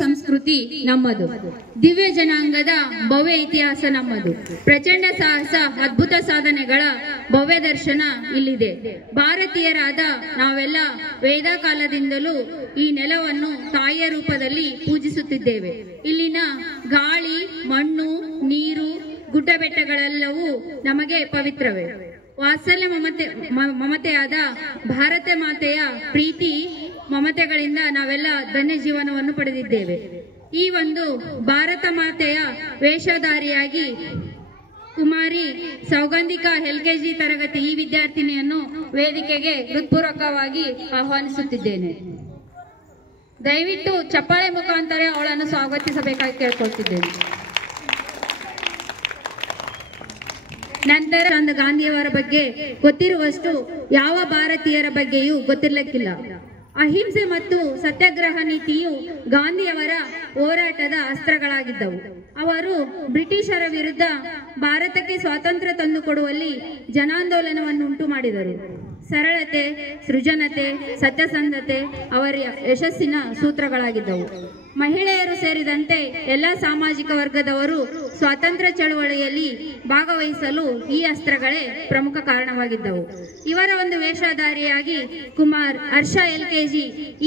ಸಂಸ್ಕೃತಿ ನಮ್ಮದು. ದಿವ್ಯ ಜನಾಂಗದ ಭವ್ಯ ಇತಿಹಾಸ ನಮ್ಮದು. ಪ್ರಚಂಡ ಸಾಹಸ, ಅದ್ಭುತ ಸಾಧನೆಗಳ ಭವ್ಯ ದರ್ಶನ ಇಲ್ಲಿದೆ. ಭಾರತೀಯರಾದ ನಾವೆಲ್ಲ ವೇದ ಕಾಲದಿಂದಲೂ ಈ ನೆಲವನ್ನು ತಾಯಿಯ ರೂಪದಲ್ಲಿ ಪೂಜಿಸುತ್ತಿದ್ದೇವೆ. ಇಲ್ಲಿನ ಗಾಳಿ, ಮಣ್ಣು, ನೀರು, ಗುಡ್ಡ ಬೆಟ್ಟಗಳೆಲ್ಲವೂ ನಮಗೆ ಪವಿತ್ರವೇ. ವಾತ್ಸಲ್ಯ ಮಮತೆಯಾದ ಭಾರತ ಮಾತೆಯ ಪ್ರೀತಿ ಮಮತೆಗಳಿಂದ ನಾವೆಲ್ಲ ಧನ್ಯ ಜೀವನವನ್ನು ಪಡೆದಿದ್ದೇವೆ. ಈ ಒಂದು ಭಾರತ ಮಾತೆಯ ವೇಷಧಾರಿಯಾಗಿ ಕುಮಾರಿ ಸೌಗಂಧಿಕಾ LKG ತರಗತಿ ಈ ವಿದ್ಯಾರ್ಥಿನಿಯನ್ನು ವೇದಿಕೆಗೆ ಹೃತ್ಪೂರ್ವಕವಾಗಿ ಆಹ್ವಾನಿಸುತ್ತಿದ್ದೇನೆ. ದಯವಿಟ್ಟು ಚಪ್ಪಾಳೆ ಮುಖಾಂತರ ಅವಳನ್ನು ಸ್ವಾಗತಿಸಬೇಕಾಗಿ ಕೇಳ್ಕೊಳ್ತಿದ್ದೇನೆ. ನಂತರ ಗಾಂಧಿಯವರ ಬಗ್ಗೆ ಗೊತ್ತಿರುವಷ್ಟು ಯಾವ ಭಾರತೀಯರ ಬಗ್ಗೆಯೂ ಗೊತ್ತಿರಲಿಕ್ಕಿಲ್ಲ. ಅಹಿಂಸೆ ಮತ್ತು ಸತ್ಯಾಗ್ರಹ ನೀತಿಯು ಗಾಂಧಿಯವರ ಹೋರಾಟದ ಅಸ್ತ್ರಗಳಾಗಿದ್ದವು. ಅವರು ಬ್ರಿಟಿಷರ ವಿರುದ್ಧ ಭಾರತಕ್ಕೆ ಸ್ವಾತಂತ್ರ್ಯ ತಂದುಕೊಡುವಲ್ಲಿ ಜನಾಂದೋಲನವನ್ನು ಉಂಟು ಮಾಡಿದರು. ಸರಳತೆ, ಸೃಜನತೆ, ಸತ್ಯಸಂಧತೆ ಅವರ ಯಶಸ್ಸಿನ ಸೂತ್ರಗಳಾಗಿದ್ದವು. ಮಹಿಳೆಯರು ಸೇರಿದಂತೆ ಎಲ್ಲ ಸಾಮಾಜಿಕ ವರ್ಗದವರು ಸ್ವಾತಂತ್ರ್ಯ ಚಳವಳಿಯಲ್ಲಿ ಭಾಗವಹಿಸಲು ಈ ಅಸ್ತ್ರಗಳೇ ಪ್ರಮುಖ ಕಾರಣವಾಗಿದ್ದವು. ಇವರ ಒಂದು ವೇಷಧಾರಿಯಾಗಿ ಕುಮಾರ್ ಹರ್ಷ LKG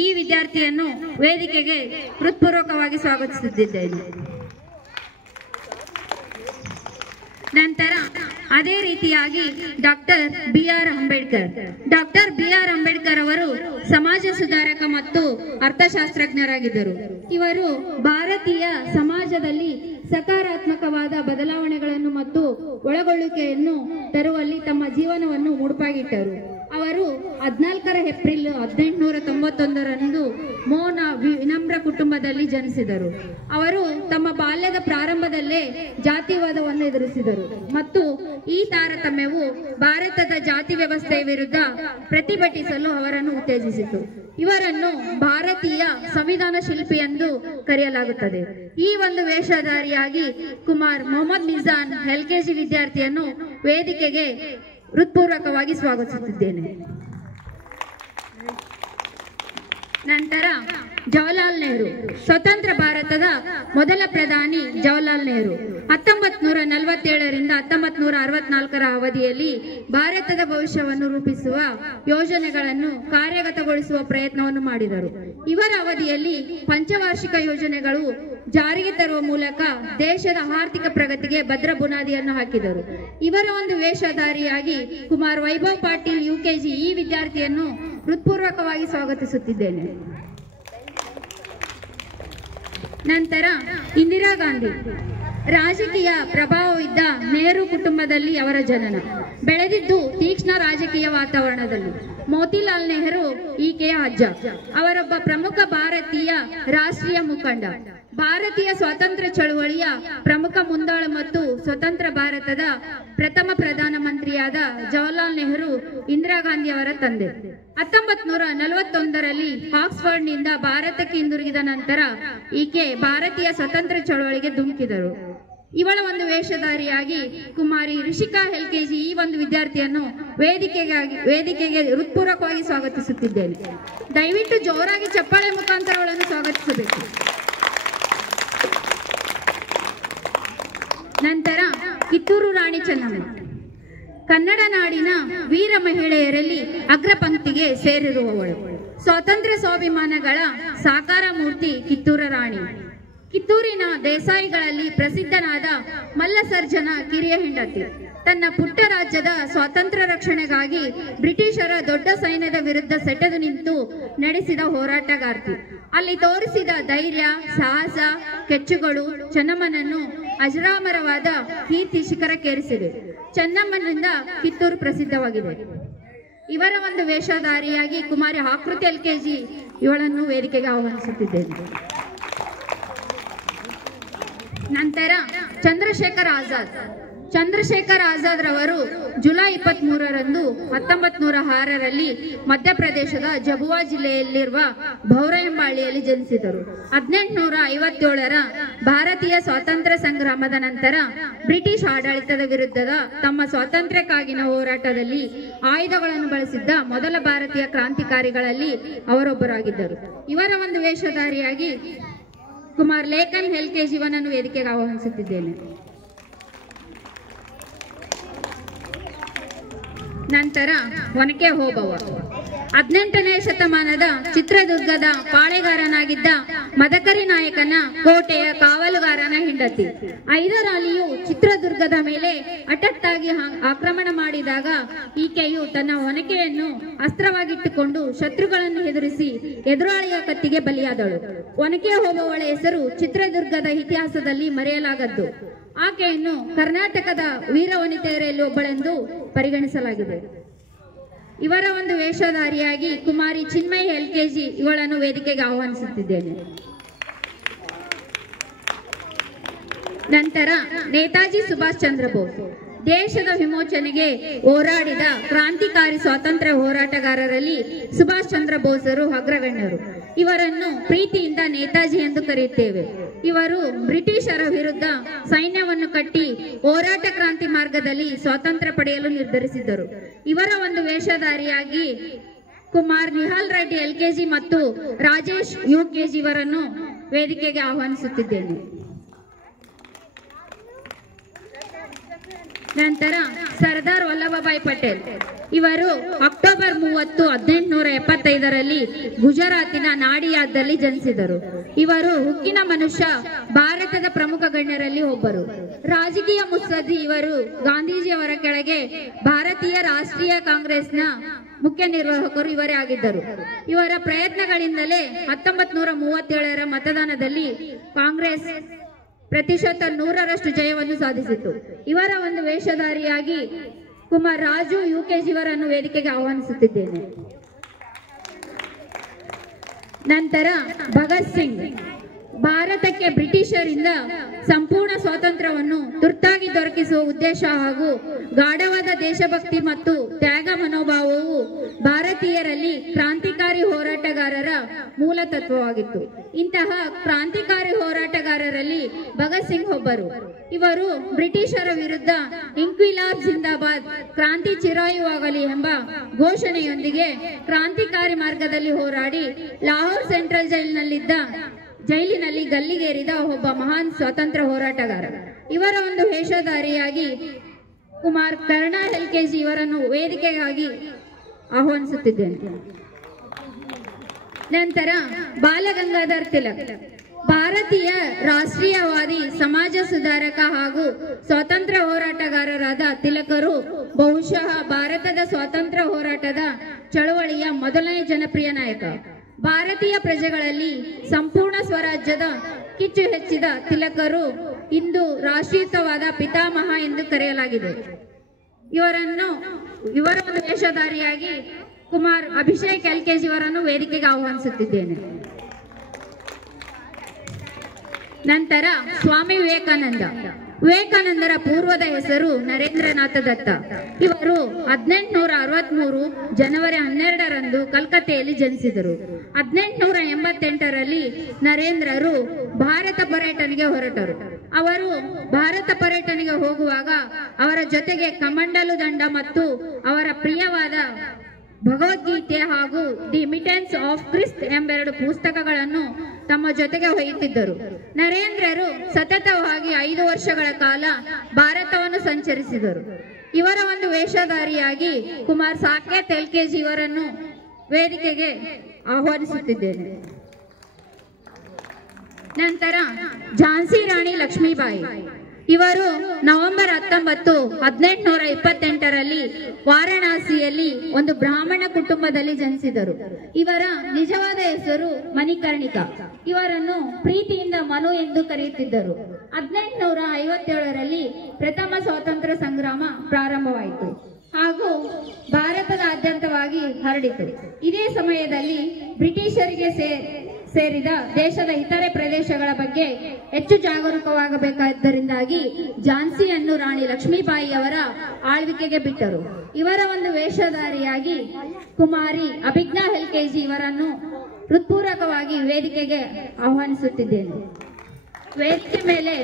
ಈ ವಿದ್ಯಾರ್ಥಿಯನ್ನು ವೇದಿಕೆಗೆ ಹೃತ್ಪೂರ್ವಕವಾಗಿ ಸ್ವಾಗತಿಸುತ್ತಿದ್ದೇನೆ. ನಂತರ ಅದೇ ರೀತಿಯಾಗಿ ಡಾಕ್ಟರ್ BR ಅಂಬೇಡ್ಕರ್ ಅವರು ಸಮಾಜ ಸುಧಾರಕ ಮತ್ತು ಅರ್ಥಶಾಸ್ತ್ರಜ್ಞರಾಗಿದ್ದರು. ಇವರು ಭಾರತೀಯ ಸಮಾಜದಲ್ಲಿ ಸಕಾರಾತ್ಮಕವಾದ ಬದಲಾವಣೆಗಳನ್ನು ಮತ್ತು ಒಳಗೊಳ್ಳುವಿಕೆಯನ್ನು ತರುವಲ್ಲಿ ತಮ್ಮ ಜೀವನವನ್ನು ಮುಡುಪಾಗಿಟ್ಟರು. ಅವರು 14 ಏಪ್ರಿಲ್ 1891ರಂದು ಮೋನ ವಿನಮ್ರ ಕುಟುಂಬದಲ್ಲಿ ಜನಿಸಿದರು. ಅವರು ತಮ್ಮ ಬಾಲ್ಯದ ಪ್ರಾರಂಭದಲ್ಲೇ ಜಾತಿವಾದವನ್ನು ಎದುರಿಸಿದರು ಮತ್ತು ಈ ತಾರತಮ್ಯವು ಭಾರತದ ಜಾತಿ ವ್ಯವಸ್ಥೆಯ ವಿರುದ್ಧ ಪ್ರತಿಭಟಿಸಲು ಅವರನ್ನು ಉತ್ತೇಜಿಸಿತು. ಇವರನ್ನು ಭಾರತೀಯ ಸಂವಿಧಾನ ಶಿಲ್ಪಿ ಎಂದು ಕರೆಯಲಾಗುತ್ತದೆ. ಈ ಒಂದು ವೇಷಧಾರಿಯಾಗಿ ಕುಮಾರ್ ಮೊಹಮ್ಮದ್ ಮಿಜಾನ್ LKG ವಿದ್ಯಾರ್ಥಿಯನ್ನು ವೇದಿಕೆಗೆ ಹೃತ್ಪೂರ್ವಕವಾಗಿ ಸ್ವಾಗತಿಸುತ್ತಿದ್ದೇನೆ. ನಂತರ ಜವಾಹರ್ಲಾಲ್ ನೆಹರು, ಸ್ವತಂತ್ರ ಭಾರತದ ಮೊದಲ ಪ್ರಧಾನಿ ಜವಾಹರ್ಲಾಲ್ ನೆಹರು 1947ರಿಂದ 1964ರ ಅವಧಿಯಲ್ಲಿ ಭಾರತದ ಭವಿಷ್ಯವನ್ನು ರೂಪಿಸುವ ಯೋಜನೆಗಳನ್ನು ಕಾರ್ಯಗತಗೊಳಿಸುವ ಪ್ರಯತ್ನವನ್ನು ಮಾಡಿದರು. ಇವರ ಅವಧಿಯಲ್ಲಿ ಪಂಚವಾರ್ಷಿಕ ಯೋಜನೆಗಳು ಜಾರಿಗೆ ತರುವ ಮೂಲಕ ದೇಶದ ಆರ್ಥಿಕ ಪ್ರಗತಿಗೆ ಭದ್ರ ಬುನಾದಿಯನ್ನು ಹಾಕಿದರು. ಇವರ ಒಂದು ವೇಷಧಾರಿಯಾಗಿ ಕುಮಾರ್ ವೈಭವ್ ಪಾಟೀಲ್ UKG ಈ ವಿದ್ಯಾರ್ಥಿಯನ್ನು ಹೃತ್ಪೂರ್ವಕವಾಗಿ ಸ್ವಾಗತಿಸುತ್ತಿದ್ದೇನೆ. ನಂತರ ಇಂದಿರಾ ಗಾಂಧಿ, ರಾಜಕೀಯ ಪ್ರಭಾವವಿದ್ದ ನೆಹರು ಕುಟುಂಬದಲ್ಲಿ ಅವರ ಜನನ. ಬೆಳೆದಿದ್ದು ತೀಕ್ಷ್ಣ ರಾಜಕೀಯ ವಾತಾವರಣದಲ್ಲಿ. ಮೋತಿಲಾಲ್ ನೆಹರು ಈಕೆಯ ಅಜ್ಜ. ಅವರೊಬ್ಬ ಪ್ರಮುಖ ಭಾರತೀಯ ರಾಷ್ಟ್ರೀಯ ಮುಖಂಡ, ಭಾರತೀಯ ಸ್ವಾತಂತ್ರ್ಯ ಚಳವಳಿಯ ಪ್ರಮುಖ ಮುಂದಾಳು ಮತ್ತು ಸ್ವತಂತ್ರ ಭಾರತದ ಪ್ರಥಮ ಪ್ರಧಾನಮಂತ್ರಿಯಾದ ಜವಾಹರ್ಲಾಲ್ ನೆಹರು ಇಂದಿರಾ ಗಾಂಧಿ ಅವರ ತಂದೆ. 1941ರಲ್ಲಿ ಆಕ್ಸ್ಫರ್ಡ್ನಿಂದ ಭಾರತಕ್ಕೆ ಹಿಂದಿರುಗಿದ ನಂತರ ಈಕೆ ಭಾರತೀಯ ಸ್ವಾತಂತ್ರ್ಯ ಚಳವಳಿಗೆ ಧುಮುಕಿದರು. ಇವಳ ಒಂದು ವೇಷಧಾರಿಯಾಗಿ ಕುಮಾರಿ ರಿಷಿಕಾ LKG ಈ ಒಂದು ವಿದ್ಯಾರ್ಥಿಯನ್ನು ವೇದಿಕೆಗೆ ಹೃತ್ಪೂರ್ವಕವಾಗಿ ಸ್ವಾಗತಿಸುತ್ತಿದ್ದೇನೆ. ದಯವಿಟ್ಟು ಜೋರಾಗಿ ಚಪ್ಪಾಳೆ ಮುಖಾಂತರ ಅವಳನ್ನು ಸ್ವಾಗತಿಸಬೇಕು. ನಂತರ ಕಿತ್ತೂರು ರಾಣಿ ಚೆನ್ನಮ್ಮ, ಕನ್ನಡ ನಾಡಿನ ವೀರ ಮಹಿಳೆಯರಲ್ಲಿ ಅಗ್ರಪಂಕ್ತಿಗೆ ಸೇರಿರುವವಳು. ಸ್ವಾತಂತ್ರ್ಯ ಸ್ವಾಭಿಮಾನಗಳ ಸಾಕಾರ ಮೂರ್ತಿ ಕಿತ್ತೂರ ರಾಣಿ. ಕಿತ್ತೂರಿನ ದೇಸಾಯಿಗಳಲ್ಲಿ ಪ್ರಸಿದ್ಧನಾದ ಮಲ್ಲಸರ್ಜನ ಕಿರಿಯ ಹೆಂಡತಿ. ತನ್ನ ಪುಟ್ಟ ರಾಜ್ಯದ ಸ್ವಾತಂತ್ರ್ಯ ರಕ್ಷಣೆಗಾಗಿ ಬ್ರಿಟಿಷರ ದೊಡ್ಡ ಸೈನ್ಯದ ವಿರುದ್ಧ ಸೆಟೆದು ನಿಂತು ನಡೆಸಿದ ಹೋರಾಟಗಾರ್ತಿ. ಅಲ್ಲಿ ತೋರಿಸಿದ ಧೈರ್ಯ, ಸಾಹಸ, ಕೆಚ್ಚುಗಳು ಚೆನ್ನಮ್ಮನನ್ನು ಅಜರಾಮರವಾದ ಕೀರ್ತಿ ಶಿಖರಕ್ಕೇರಿಸಿದೆ. ಚೆನ್ನಮ್ಮನಿಂದ ಕಿತ್ತೂರು ಪ್ರಸಿದ್ಧವಾಗಿದೆ. ಇವರ ಒಂದು ವೇಷಧಾರಿಯಾಗಿ ಕುಮಾರಿ ಆಕೃತಿ LKG ಇವಳನ್ನು ವೇದಿಕೆಗೆ ಆಹ್ವಾನಿಸುತ್ತಿದ್ದೇನೆ. ನಂತರ ಚಂದ್ರಶೇಖರ್ ಆಜಾದ್ ರವರು ಜುಲೈ 23ರಂದು 1906ರಲ್ಲಿ ಮಧ್ಯಪ್ರದೇಶದ ಜಬುವಾ ಜಿಲ್ಲೆಯಲ್ಲಿರುವ ಭೌರಾ ಎಂಬ ಹಳ್ಳಿಯಲ್ಲಿ ಜನಿಸಿದರು. 1857ರ ಭಾರತೀಯ ಸ್ವಾತಂತ್ರ್ಯ ಸಂಗ್ರಾಮದ ನಂತರ ಬ್ರಿಟಿಷ್ ಆಡಳಿತದ ವಿರುದ್ಧದ ತಮ್ಮ ಸ್ವಾತಂತ್ರ್ಯಕ್ಕಾಗಿನ ಹೋರಾಟದಲ್ಲಿ ಆಯುಧಗಳನ್ನು ಬಳಸಿದ್ದ ಮೊದಲ ಭಾರತೀಯ ಕ್ರಾಂತಿಕಾರಿಗಳಲ್ಲಿ ಅವರೊಬ್ಬರಾಗಿದ್ದರು. ಇವರ ಒಂದು ವೇಷಧಾರಿಯಾಗಿ ಕುಮಾರ್ ಲೇಖನ್ LKG ಇವನನ್ನು ವೇದಿಕೆಗೆ ಆಹ್ವಾನಿಸುತ್ತಿದ್ದೇನೆ. ನಂತರ ಒನಕೆ ಓಬವ್ವ 18ನೇ ಶತಮಾನದ ಚಿತ್ರದುರ್ಗದ ಪಾಳೆಗಾರನಾಗಿದ್ದ ಮದಕರಿ ನಾಯಕನ ಕೋಟೆಯ ಕಾವಲುಗಾರನ ಹೆಂಡತಿ. ಐದರಾಲಿಯು ಚಿತ್ರದುರ್ಗದ ಮೇಲೆ ಹಠಾತ್ತಾಗಿ ಆಕ್ರಮಣ ಮಾಡಿದಾಗ ಈಕೆಯು ತನ್ನ ಒನಕೆಯನ್ನು ಅಸ್ತ್ರವಾಗಿಟ್ಟುಕೊಂಡು ಶತ್ರುಗಳನ್ನು ಎದುರಿಸಿ ಎದುರಾಳಿಯ ಕತ್ತಿಗೆ ಬಲಿಯಾದಳು. ಒನಕೆ ಓಬವ್ವಳ ಹೆಸರು ಚಿತ್ರದುರ್ಗದ ಇತಿಹಾಸದಲ್ಲಿ ಮರೆಯಲಾಗದ್ದು. ಆಕೆಯನ್ನು ಕರ್ನಾಟಕದ ವೀರ ವನಿತೆಯರಲ್ಲಿ ಒಬ್ಬಳೆಂದು ಪರಿಗಣಿಸಲಾಗಿದೆ. ಇವರ ಒಂದು ವೇಷಧಾರಿಯಾಗಿ ಕುಮಾರಿ ಚಿನ್ಮಯಿ LKG ಇವಳನ್ನು ವೇದಿಕೆಗೆ ಆಹ್ವಾನಿಸುತ್ತಿದ್ದೇನೆ. ನಂತರ ನೇತಾಜಿ ಸುಭಾಷ್ ಚಂದ್ರ ಬೋಸ್ ದೇಶದ ವಿಮೋಚನೆಗೆ ಹೋರಾಡಿದ ಕ್ರಾಂತಿಕಾರಿ ಸ್ವಾತಂತ್ರ್ಯ ಹೋರಾಟಗಾರರಲ್ಲಿ ಸುಭಾಷ್ ಚಂದ್ರ ಬೋಸರು ಅಗ್ರಗಣ್ಯರು. ಇವರನ್ನು ಪ್ರೀತಿಯಿಂದ ನೇತಾಜಿ ಎಂದು ಕರೆಯುತ್ತೇವೆ. ಇವರು ಬ್ರಿಟಿಷರ ವಿರುದ್ಧ ಸೈನ್ಯವನ್ನು ಕಟ್ಟಿ ಹೋರಾಟ ಕ್ರಾಂತಿ ಮಾರ್ಗದಲ್ಲಿ ಸ್ವಾತಂತ್ರ್ಯ ಪಡೆಯಲು ನಿರ್ಧರಿಸಿದ್ದರು. ಇವರ ಒಂದು ವೇಷಧಾರಿಯಾಗಿ ಕುಮಾರ್ ನಿಹಾಲ್ ರೆಡ್ಡಿ LKG ಮತ್ತು ರಾಜೇಶ್ UKG ಇವರನ್ನು ವೇದಿಕೆಗೆ ಆಹ್ವಾನಿಸುತ್ತಿದ್ದೇನೆ. ನಂತರ ಸರ್ದಾರ್ ವಲ್ಲಭಭಾಯಿ ಪಟೇಲ್ ಇವರು ಅಕ್ಟೋಬರ್ 30, 1875ರಲ್ಲಿ ಗುಜರಾತಿನ ನಾಡಿಯಾದಲ್ಲಿ ಜನಿಸಿದರು. ಇವರು ಉಕ್ಕಿನ ಮನುಷ್ಯ, ಭಾರತದ ಪ್ರಮುಖ ಗಣ್ಯರಲ್ಲಿ ಒಬ್ಬರು. ರಾಜಕೀಯ ಮುತ್ಸದ್ದಿ. ಇವರು ಗಾಂಧೀಜಿಯವರ ಕೆಳಗೆ ಭಾರತೀಯ ರಾಷ್ಟ್ರೀಯ ಕಾಂಗ್ರೆಸ್ನ ಮುಖ್ಯ ನಿರ್ವಾಹಕರು ಇವರೇ ಆಗಿದ್ದರು. ಇವರ ಪ್ರಯತ್ನಗಳಿಂದಲೇ 1937ರ ಮತದಾನದಲ್ಲಿ ಕಾಂಗ್ರೆಸ್ ಪ್ರತಿಶತ 100ರಷ್ಟು ಜಯವನ್ನು ಸಾಧಿಸಿತು. ಇವರ ಒಂದು ವೇಷಧಾರಿಯಾಗಿ ಕುಮಾರ್ ರಾಜು UKG ಇವರನ್ನು ವೇದಿಕೆಗೆ ಆಹ್ವಾನಿಸುತ್ತಿದ್ದೇನೆ. ನಂತರ ಭಗತ್ ಸಿಂಗ್ ಭಾರತಕ್ಕೆ ಬ್ರಿಟಿಷರಿಂದ ಸಂಪೂರ್ಣ ಸ್ವಾತಂತ್ರ್ಯವನ್ನು ತುರ್ತಾಗಿ ದೊರಕಿಸುವ ಉದ್ದೇಶ ಹಾಗೂ ಗಾಢವಾದ ದೇಶಭಕ್ತಿ ಮತ್ತು ತ್ಯಾಗ ಮನೋಭಾವವು ಭಾರತೀಯರಲ್ಲಿ ಕ್ರಾಂತಿಕಾರಿ ಹೋರಾಟಗಾರರ ಮೂಲ ತತ್ವವಾಗಿತ್ತು. ಇಂತಹ ಕ್ರಾಂತಿಕಾರಿ ಹೋರಾಟಗಾರರಲ್ಲಿ ಭಗತ್ ಸಿಂಗ್ ಒಬ್ಬರು. ಇವರು ಬ್ರಿಟಿಷರ ವಿರುದ್ಧ ಇಂಕ್ವಿಲಾಬ್ ಜಿಂದಾಬಾದ್, ಕ್ರಾಂತಿ ಚಿರಾಯುವಾಗಲಿ ಎಂಬ ಘೋಷಣೆಯೊಂದಿಗೆ ಕ್ರಾಂತಿಕಾರಿ ಮಾರ್ಗದಲ್ಲಿ ಹೋರಾಡಿ ಲಾಹೋರ್ ಸೆಂಟ್ರಲ್ ಜೈಲಿನಲ್ಲಿ ಗಲ್ಲಿಗೇರಿದ ಒಬ್ಬ ಮಹಾನ್ ಸ್ವಾತಂತ್ರ್ಯ ಹೋರಾಟಗಾರ. ಇವರ ಒಂದು ವೇಷಧಾರಿಯಾಗಿ ಕುಮಾರ್ ಕರ್ಣ LKG ಇವರನ್ನು ವೇದಿಕೆಗಾಗಿ ಆಹ್ವಾನಿಸುತ್ತಿದ್ದೇನೆ. ನಂತರ ಬಾಲಗಂಗಾಧರ್ ತಿಲಕ್ ಭಾರತೀಯ ರಾಷ್ಟ್ರೀಯವಾದಿ, ಸಮಾಜ ಸುಧಾರಕ ಹಾಗೂ ಸ್ವಾತಂತ್ರ್ಯ ಹೋರಾಟಗಾರರಾದ ತಿಲಕರು ಬಹುಶಃ ಭಾರತದ ಸ್ವಾತಂತ್ರ್ಯ ಹೋರಾಟದ ಚಳವಳಿಯ ಮೊದಲನೇ ಜನಪ್ರಿಯ ನಾಯಕ. ಭಾರತೀಯ ಪ್ರಜೆಗಳಲ್ಲಿ ಸಂಪೂರ್ಣ ಸ್ವರಾಜ್ಯದ ಕಿಚ್ಚು ಹೆಚ್ಚಿದ ತಿಲಕರು ಇಂದು ರಾಷ್ಟ್ರೀಯವಾದ ಪಿತಾಮಹ ಎಂದು ಕರೆಯಲಾಗಿದೆ. ಇವರ ಒಂದು ವೇಷಧಾರಿಯಾಗಿ ಕುಮಾರ್ ಅಭಿಷೇಕ್ LKG ಇವರನ್ನು ವೇದಿಕೆಗೆ ಆಹ್ವಾನಿಸುತ್ತಿದ್ದೇನೆ. ನಂತರ ಸ್ವಾಮಿ ವಿವೇಕಾನಂದರ ಪೂರ್ವದ ಹೆಸರು ನರೇಂದ್ರನಾಥ ದತ್ತ. ಇವರು 1863 ಜನವರಿ 12ರಂದು ಕಲ್ಕತ್ತೆಯಲ್ಲಿ ಜನಿಸಿದರು. 1888ರಲ್ಲಿ ನರೇಂದ್ರರು ಭಾರತ ಪರ್ಯಟನೆಗೆ ಹೊರಟರು. ಅವರು ಭಾರತ ಪರ್ಯಟನೆಗೆ ಹೋಗುವಾಗ ಅವರ ಜೊತೆಗೆ ಕಮಂಡಲು ದಂಡ ಮತ್ತು ಅವರ ಪ್ರಿಯವಾದ ಭಗವದ್ಗೀತೆ ಹಾಗೂ ದಿ ಮಿಟೆನ್ಸ್ ಆಫ್ ಕ್ರಿಸ್ಟ್ ಎಂಬೆರಡು ಪುಸ್ತಕಗಳನ್ನು ತಮ್ಮ ಜೊತೆಗೆ ಒಯ್ಯುತ್ತಿದ್ದರು. ನರೇಂದ್ರರು ಸತತವಾಗಿ 5 ವರ್ಷಗಳ ಕಾಲ ಭಾರತವನ್ನು ಸಂಚರಿಸಿದರು. ಇವರ ಒಂದು ವೇಷಧಾರಿಯಾಗಿ ಕುಮಾರ್ ಸಾಕೇತ್ LKG ಇವರನ್ನು ವೇದಿಕೆಗೆ ಆಹ್ವಾನಿಸುತ್ತಿದ್ದೇನೆ. ನಂತರ ಝಾನ್ಸಿ ರಾಣಿ ಲಕ್ಷ್ಮೀಬಾಯಿ ಇವರು ನವೆಂಬರ್ 19, 1828ರಲ್ಲಿ ವಾರಣಾಸಿಯಲ್ಲಿ ಒಂದು ಬ್ರಾಹ್ಮಣ ಕುಟುಂಬದಲ್ಲಿ ಜನಿಸಿದರು. ಇವರ ನಿಜವಾದ ಹೆಸರು ಮಣಿಕರ್ಣಿಕಾ. ಇವರನ್ನು ಪ್ರೀತಿಯಿಂದ ಮನು ಎಂದು ಕರೆಯುತ್ತಿದ್ದರು. 1857ರಲ್ಲಿ ಪ್ರಥಮ ಸ್ವಾತಂತ್ರ್ಯ ಸಂಗ್ರಾಮ ಪ್ರಾರಂಭವಾಯಿತು ಹಾಗೂ ಭಾರತದಾದ್ಯಂತವಾಗಿ ಹರಡಿತು. ಇದೇ ಸಮಯದಲ್ಲಿ ಬ್ರಿಟಿಷರಿಗೆ ಸೇರಿದ ದೇಶದ ಇತರೆ ಪ್ರದೇಶಗಳ ಬಗ್ಗೆ ಹೆಚ್ಚು ಜಾಗರೂಕವಾಗಬೇಕಾದ್ದರಿಂದಾಗಿ ಝಾನ್ಸಿಯನ್ನು ರಾಣಿ ಲಕ್ಷ್ಮೀಬಾಯಿ ಅವರ ಆಳ್ವಿಕೆಗೆ ಬಿಟ್ಟರು. ಇವರ ಒಂದು ವೇಷಧಾರಿಯಾಗಿ ಕುಮಾರಿ ಅಭಿಜ್ಞಾ LKG ಇವರನ್ನು ಹೃತ್ಪೂರ್ವಕವಾಗಿ ವೇದಿಕೆಗೆ ಆಹ್ವಾನಿಸುತ್ತಿದ್ದೇನೆ. ವೇದಿಕೆ ಮೇಲೆ